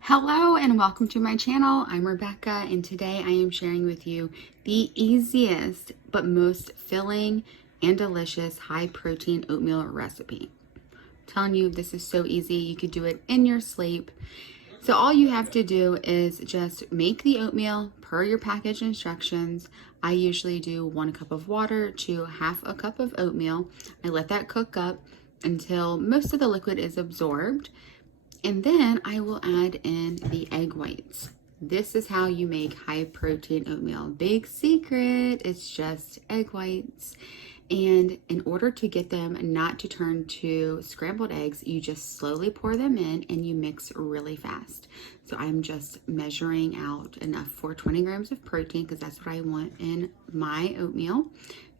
Hello and welcome to my channel. I'm Rebecca and today I am sharing with you the easiest but most filling and delicious high protein oatmeal recipe. I'm telling you, this is so easy. You could do it in your sleep. So all you have to do is just make the oatmeal per your package instructions. I usually do 1 cup of water to half a cup of oatmeal. I let that cook up until most of the liquid is absorbed. And then I will add in the egg whites. This is how you make high protein oatmeal. Big secret, it's just egg whites. And in order to get them not to turn to scrambled eggs, you just slowly pour them in and you mix really fast. So I'm just measuring out enough for 20 grams of protein because that's what I want in my oatmeal.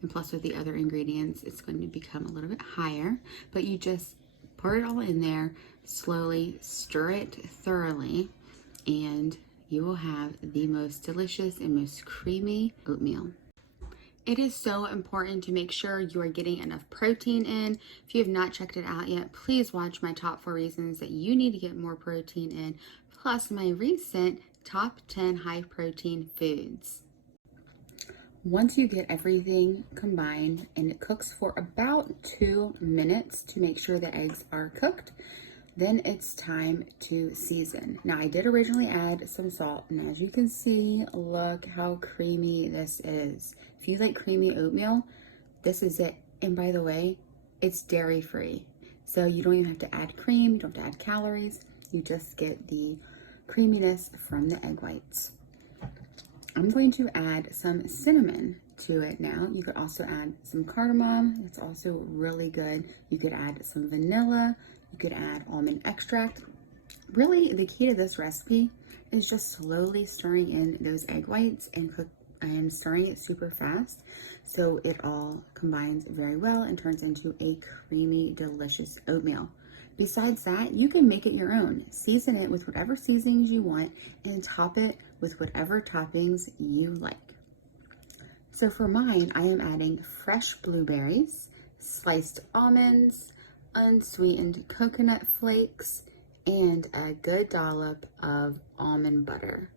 And plus with the other ingredients, it's going to become a little bit higher, but you just pour it all in there, slowly stir it thoroughly, and you will have the most delicious and most creamy oatmeal. It is so important to make sure you are getting enough protein in. If you have not checked it out yet, please watch my top 4 reasons that you need to get more protein in, plus my recent top 10 high protein foods. Once you get everything combined and it cooks for about 2 minutes to make sure the eggs are cooked, then it's time to season. Now I did originally add some salt, and as you can see, look how creamy this is. If you like creamy oatmeal, this is it. And by the way, it's dairy free. So you don't even have to add cream, you don't have to add calories. You just get the creaminess from the egg whites. I'm going to add some cinnamon to it now. You could also add some cardamom. It's also really good. You could add some vanilla. You could add almond extract. Really, the key to this recipe is just slowly stirring in those egg whites and stirring it super fast so it all combines very well and turns into a creamy, delicious oatmeal. Besides that, you can make it your own. Season it with whatever seasonings you want and top it with whatever toppings you like. So for mine, I am adding fresh blueberries, sliced almonds, unsweetened coconut flakes, and a good dollop of almond butter.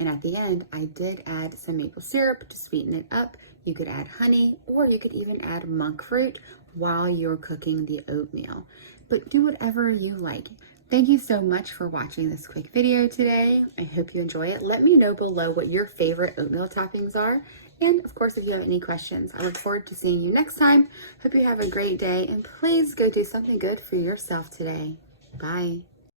And at the end, I did add some maple syrup to sweeten it up. You could add honey, or you could even add monk fruit while you're cooking the oatmeal. But do whatever you like. Thank you so much for watching this quick video today. I hope you enjoy it. Let me know below what your favorite oatmeal toppings are. And of course, if you have any questions, I look forward to seeing you next time. Hope you have a great day, and please go do something good for yourself today. Bye.